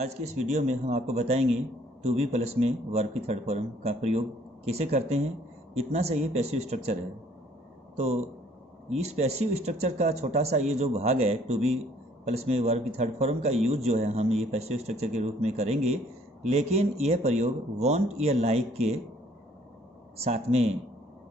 आज के इस वीडियो में हम आपको बताएंगे टू बी प्लस में वर्ब की थर्ड फॉर्म का प्रयोग कैसे करते हैं। इतना सा ये पैसिव स्ट्रक्चर है। तो इस पैसिव स्ट्रक्चर का छोटा सा ये जो भाग है टू बी प्लस में वर्ब की थर्ड फॉर्म का यूज जो है हम ये पैसिव स्ट्रक्चर के रूप में करेंगे, लेकिन यह प्रयोग वांट या लाइक के साथ में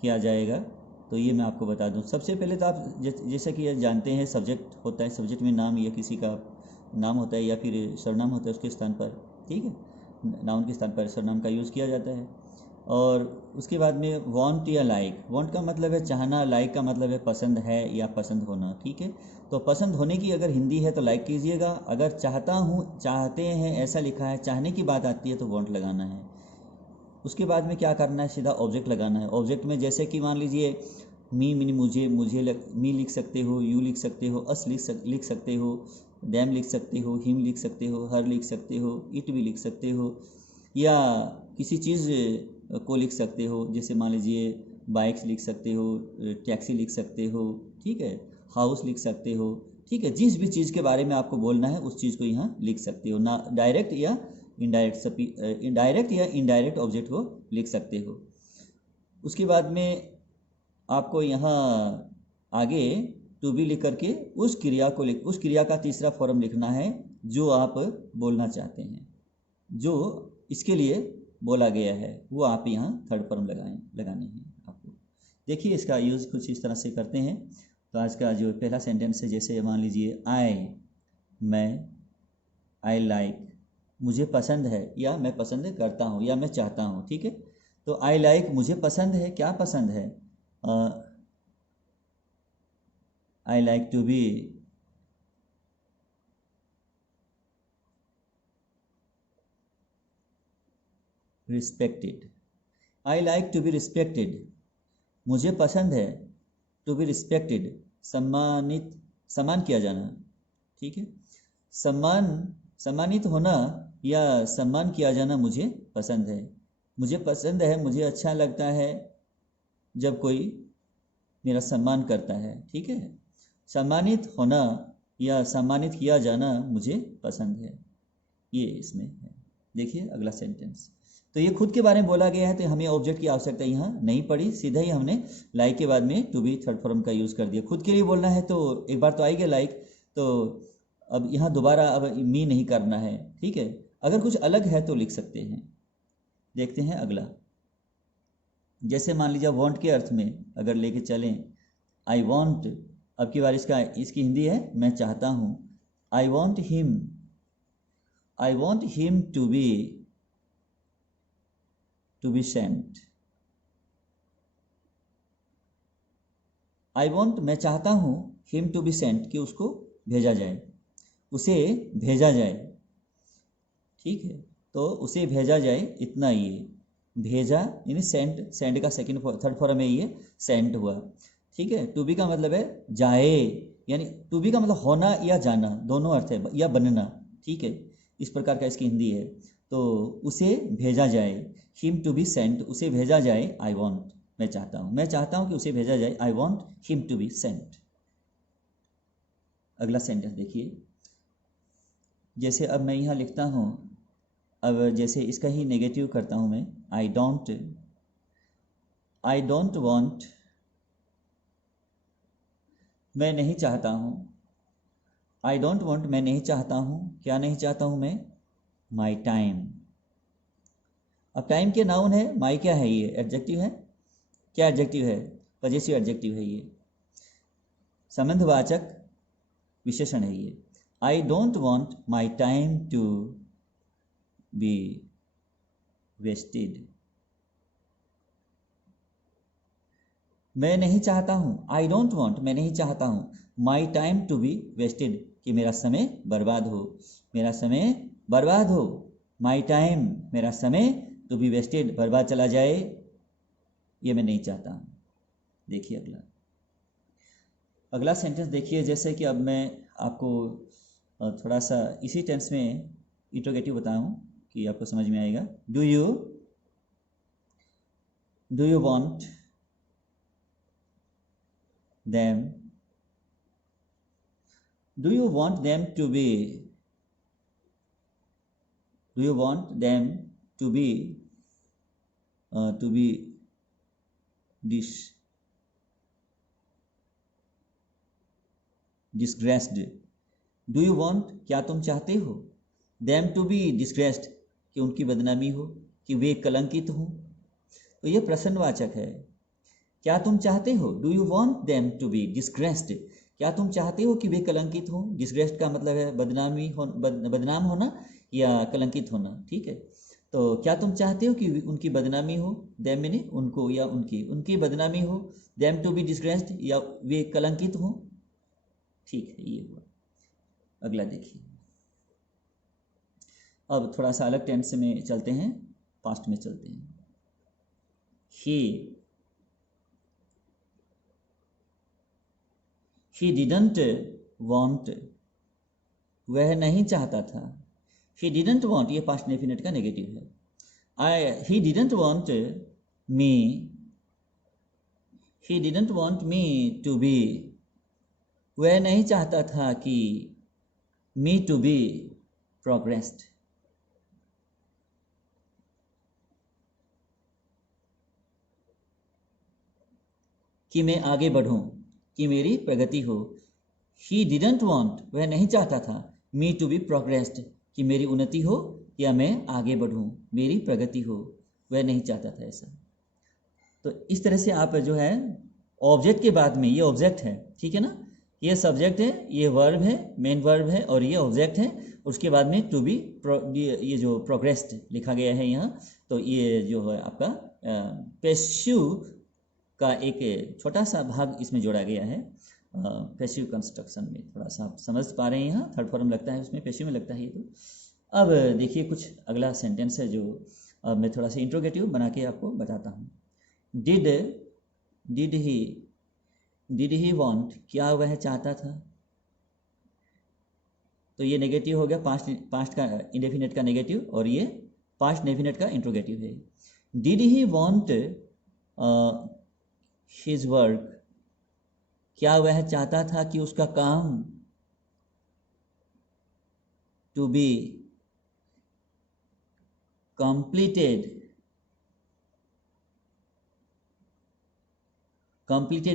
किया जाएगा। तो ये मैं आपको बता दूं। सबसे पहले तो आप जैसा कि ये जानते हैं, सब्जेक्ट होता है, सब्जेक्ट में नाम या किसी का नाम होता है या फिर सरनाम होता है उसके स्थान पर, ठीक है, नाउन के स्थान पर सरनाम का यूज़ किया जाता है। और उसके बाद में वांट या लाइक, वांट का मतलब है चाहना, लाइक का मतलब है पसंद है या पसंद होना, ठीक है। तो पसंद होने की अगर हिंदी है तो लाइक कीजिएगा। अगर चाहता हूँ, चाहते हैं ऐसा लिखा है, चाहने की बात आती है तो वांट लगाना है। उसके बाद में क्या करना है, सीधा ऑब्जेक्ट लगाना है। ऑब्जेक्ट में जैसे कि मान लीजिए मी मिनी मुझे, मी लिख सकते हो, यू लिख सकते हो, अस लिख सकते हो, डैम लिख सकते हो, हिम लिख सकते हो, हर लिख सकते हो, इट भी लिख सकते हो, या किसी चीज़ को लिख सकते हो। जैसे मान लीजिए बाइक्स लिख सकते हो, टैक्सी लिख सकते हो, ठीक है, हाउस लिख सकते हो, ठीक है। जिस भी चीज़ के बारे में आपको बोलना है उस चीज़ को यहाँ लिख सकते हो, ना डायरेक्ट या इनडायरेक्ट या इनडायरेक्ट ऑब्जेक्ट को लिख सकते हो। उसके बाद में आपको यहाँ आगे टू बी लिख करके उस क्रिया का तीसरा फॉर्म लिखना है जो आप बोलना चाहते हैं, जो इसके लिए बोला गया है वो आप यहाँ थर्ड फॉर्म लगाने हैं आपको। देखिए इसका यूज़ कुछ इस तरह से करते हैं। तो आज का जो पहला सेंटेंस है, जैसे मान लीजिए मैं, आई लाइक, मुझे पसंद है या मैं पसंद करता हूँ या मैं चाहता हूँ, ठीक है। तो आई लाइक मुझे पसंद है, क्या पसंद है, I like to be respected, I like to be respected, मुझे पसंद है टू बी रिस्पेक्टेड, सम्मान किया जाना, ठीक है। सम्मानित होना या सम्मान किया जाना मुझे पसंद है। मुझे पसंद है, मुझे अच्छा लगता है जब कोई मेरा सम्मान करता है, ठीक है। सम्मानित होना या सम्मानित किया जाना मुझे पसंद है, ये इसमें है। देखिए अगला सेंटेंस। तो ये खुद के बारे में बोला गया है, तो हमें ऑब्जेक्ट की आवश्यकता यहाँ नहीं पड़ी, सीधा ही हमने लाइक के बाद में टू बी थर्ड फॉर्म का यूज़ कर दिया। खुद के लिए बोलना है तो एक बार तो आएगा लाइक, तो अब यहाँ दोबारा अब मी नहीं करना है, ठीक है। अगर कुछ अलग है तो लिख सकते हैं। देखते हैं अगला। जैसे मान लीजिए वांट के अर्थ में अगर लेके चलें, आई वांट, अब की बार इसकी हिंदी है मैं चाहता हूँ। I want him to be sent. I want, मैं चाहता हूँ, हिम टू बी सेंट, कि उसको भेजा जाए, उसे भेजा जाए, ठीक है। तो उसे भेजा जाए, इतना ही है। भेजा यानी सेंड का थर्ड फॉर्म है ये, सेंट हुआ, ठीक है। टू बी का मतलब है जाए, यानी टू बी का मतलब होना या जाना, दोनों अर्थ है, या बनना, ठीक है। इस प्रकार का इसकी हिंदी है। तो उसे भेजा जाए, हिम टू बी सेंट, उसे भेजा जाए, आई वॉन्ट, मैं चाहता हूँ कि उसे भेजा जाए, I want him to be sent. अगला सेंटेंस देखिए। जैसे अब मैं यहाँ लिखता हूँ, अब जैसे इसका ही नेगेटिव करता हूँ मैं, आई डोंट वांट, मैं नहीं चाहता हूँ। आई डोंट वांट, मैं नहीं चाहता हूँ, क्या नहीं चाहता हूँ मैं, माई टाइम। अब टाइम के नाउन है, माई क्या है, ये एडजेक्टिव है, क्या एडजेक्टिव है, पजेसिव एडजेक्टिव है, ये संबंधवाचक विशेषण है ये। I don't want my time to be wasted, मैं नहीं चाहता हूँ, आई डोंट वांट, मैं नहीं चाहता हूँ, my time to be wasted, कि मेरा समय बर्बाद हो, मेरा समय बर्बाद हो, माई टाइम, मेरा समय, टू बी वेस्टेड, बर्बाद चला जाए, ये मैं नहीं चाहता हूँ। देखिए अगला सेंटेंस देखिए। जैसे कि अब मैं आपको थोड़ा सा इसी टेंस में इंट्रोगेटिव बताऊँ कि आपको समझ में आएगा। Do you want them, do you want them to be do you want them to be dis disgraced. Do you want, क्या तुम चाहते हो, देम टू बी डिस्ग्रेस्ड, कि उनकी बदनामी हो, कि वे कलंकित हों। तो ये प्रश्नवाचक है। क्या तुम चाहते हो, do you want them to be disgraced, क्या तुम चाहते हो कि वे कलंकित हों। डिस्ग्रेस्ड का मतलब है बदनामी हो, बदनाम होना या कलंकित होना, ठीक है। तो क्या तुम चाहते हो कि उनकी बदनामी हो, देम मैंने उनको या उनकी बदनामी हो, देम टू बी डिस्ग्रेस्ड या वे कलंकित हों, ठीक है, ये हुआ। अगला देखिए, अब थोड़ा सा अलग टेंस में चलते हैं, पास्ट में चलते हैं। ही डिडंट वांट, वह नहीं चाहता था। ही डिडंट वांट, ये पास्ट डेफिनेट का नेगेटिव है। He didn't want me, he didn't want me to be, वह नहीं चाहता था कि मी टू बी प्रोग्रेस्ड, कि मैं आगे बढ़ूं, कि मेरी प्रगति हो। ही डिडंट वांट, वह नहीं चाहता था, मी टू बी प्रोग्रेस्ड, कि मेरी उन्नति हो या मैं आगे बढ़ूं, मेरी प्रगति हो, वह नहीं चाहता था ऐसा। तो इस तरह से आप जो है ऑब्जेक्ट के बाद में, ये ऑब्जेक्ट है, ठीक है ना, ये सब्जेक्ट है, ये वर्ब है, मेन वर्ब है, और ये ऑब्जेक्ट है। उसके बाद में टू बी, ये जो प्रोग्रेस्ड लिखा गया है यहाँ, तो ये जो है आपका पैसिव का एक छोटा सा भाग इसमें जोड़ा गया है पैसिव कंस्ट्रक्शन में। थोड़ा सा आप समझ पा रहे हैं, यहाँ थर्ड फॉर्म लगता है, उसमें पैसिव में लगता है ये। तो अब देखिए कुछ अगला सेंटेंस है जो अब मैं थोड़ा सा इंट्रोगेटिव बना के आपको बताता हूँ। डिड ही वांट, क्या वह चाहता था। तो ये नेगेटिव हो गया, पास्ट का इंडेफिनेट का नेगेटिव, और ये पास्ट डेफिनेट का इंट्रोगेटिव है। Did he want his work, क्या वह चाहता था कि उसका काम टू बी कंप्लीटेड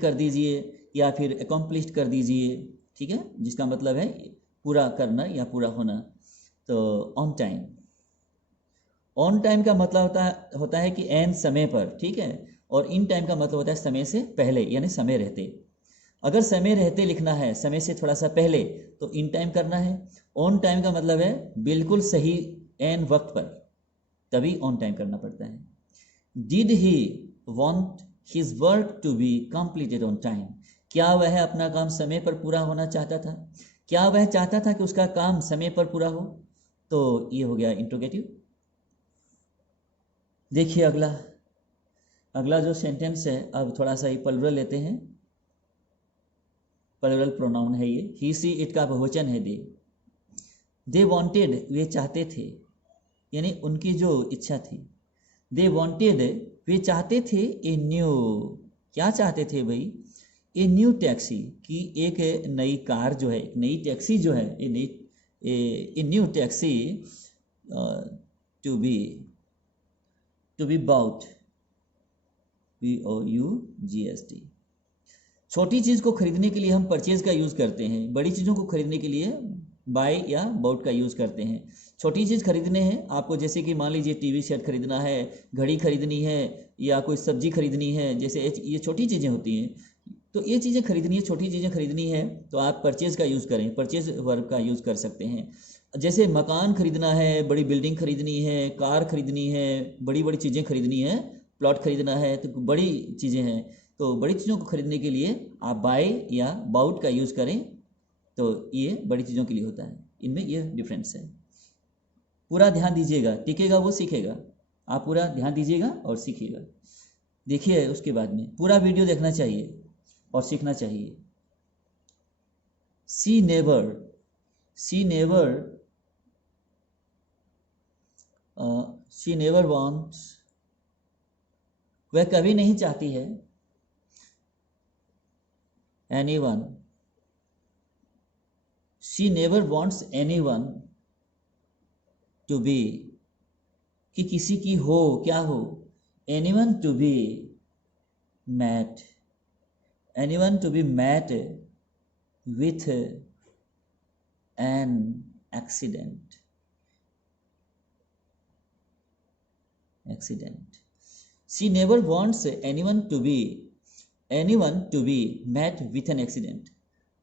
कर दीजिए या फिर अकॉम्प्लिश्ड कर दीजिए, ठीक है, जिसका मतलब है पूरा करना या पूरा होना। तो ऑन टाइम, ऑन टाइम का मतलब होता है कि एन समय पर, ठीक है, और इन टाइम का मतलब होता है समय से पहले, यानी समय रहते। अगर समय रहते लिखना है, समय से थोड़ा सा पहले, तो इन टाइम करना है। ऑन टाइम का मतलब है बिल्कुल सही एन वक्त पर, तभी ऑन टाइम करना पड़ता है। Did he want his work to be completed on time, क्या वह अपना काम समय पर पूरा होना चाहता था, क्या वह चाहता था कि उसका काम समय पर पूरा हो। तो ये हो गया इंट्रोगेटिव। देखिए अगला जो सेंटेंस है, अब थोड़ा सा ये प्लुरल लेते हैं, प्लुरल प्रोनाउन है ये, ही सी इट का बहुवचन है दे वांटेड, वे चाहते थे, यानी उनकी जो इच्छा थी। दे वांटेड, वे चाहते थे, ए न्यू, क्या चाहते थे भाई, ए न्यू टैक्सी, कि एक नई कार जो है, एक नई टैक्सी जो है, a new taxi to be bought, BOUGST। छोटी चीज़ को खरीदने के लिए हम परचेज का यूज़ करते हैं, बड़ी चीज़ों को खरीदने के लिए बाय या बाउट का यूज़ करते हैं। छोटी चीज़ खरीदने हैं आपको, जैसे कि मान लीजिए टीवी सेट खरीदना है, घड़ी खरीदनी है, या कोई सब्जी खरीदनी है, जैसे ये छोटी चीज़ें होती हैं। तो ये चीज़ें खरीदनी है, छोटी चीज़ें खरीदनी है, तो आप परचेज का यूज़ करें, परचेज वर्ब का यूज़ कर सकते हैं। जैसे मकान खरीदना है, बड़ी बिल्डिंग खरीदनी है, कार खरीदनी है, बड़ी बड़ी चीज़ें खरीदनी है, प्लॉट खरीदना है, तो बड़ी चीज़ें हैं। तो बड़ी चीज़ों को खरीदने के लिए आप बाय या बाउट का यूज़ करें, तो ये बड़ी चीज़ों के लिए होता है। इनमें ये डिफरेंस है। पूरा ध्यान दीजिएगा, टिकेगा वो सीखेगा, आप पूरा ध्यान दीजिएगा और सीखिएगा। देखिए उसके बाद में पूरा वीडियो देखना चाहिए और सीखना चाहिए। सी नेवर वॉन्ट्स, वह कभी नहीं चाहती है, anyone, she never wants anyone to be कि किसी की हो, क्या हो, anyone to be met, anyone to be met with an accident, she never wants anyone to be met with an accident.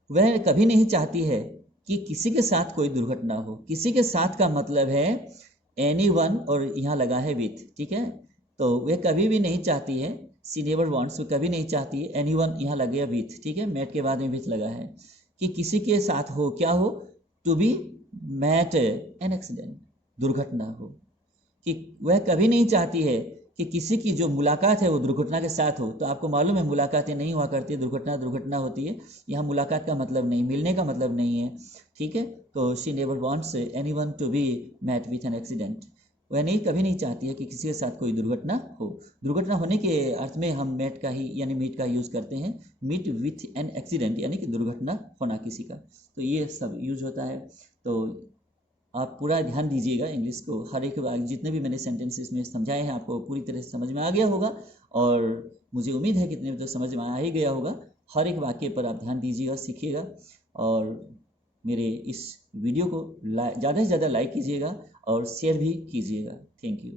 वह कभी नहीं चाहती है कि किसी के साथ कोई दुर्घटना हो। किसी के साथ का मतलब है एनीवन और यहाँ लगा है विथ, ठीक है। तो वह कभी भी नहीं चाहती है, सी नेवर वांट्स, कभी नहीं चाहती है, एनीवन यहाँ लग गया विथ, ठीक है, मैट के बाद में विथ लगा है, कि किसी के साथ हो, क्या हो, to be met an accident, दुर्घटना हो। कि वह कभी नहीं चाहती है कि किसी की जो मुलाकात है वो दुर्घटना के साथ हो। तो आपको मालूम है मुलाकातें नहीं हुआ करती है, दुर्घटना होती है। यहाँ मुलाकात का मतलब नहीं, मिलने का मतलब नहीं है, ठीक है। तो she never wants anyone to be met with an accident, वह नहीं, कभी नहीं चाहती है कि किसी के साथ कोई दुर्घटना हो। दुर्घटना होने के अर्थ में हम मैट का ही यानी मीट का यूज़ करते हैं, मीट विथ एन एक्सीडेंट यानी कि दुर्घटना होना किसी का, तो ये सब यूज होता है। तो आप पूरा ध्यान दीजिएगा इंग्लिश को, हर एक बार जितने भी मैंने सेंटेंसेस में समझाए हैं आपको पूरी तरह से समझ में आ गया होगा, और मुझे उम्मीद है कितने तो समझ में आ ही गया होगा। हर एक वाक्य पर आप ध्यान दीजिएगा, सीखिएगा, और मेरे इस वीडियो को ज़्यादा से ज़्यादा लाइक कीजिएगा और शेयर भी कीजिएगा। Thank you.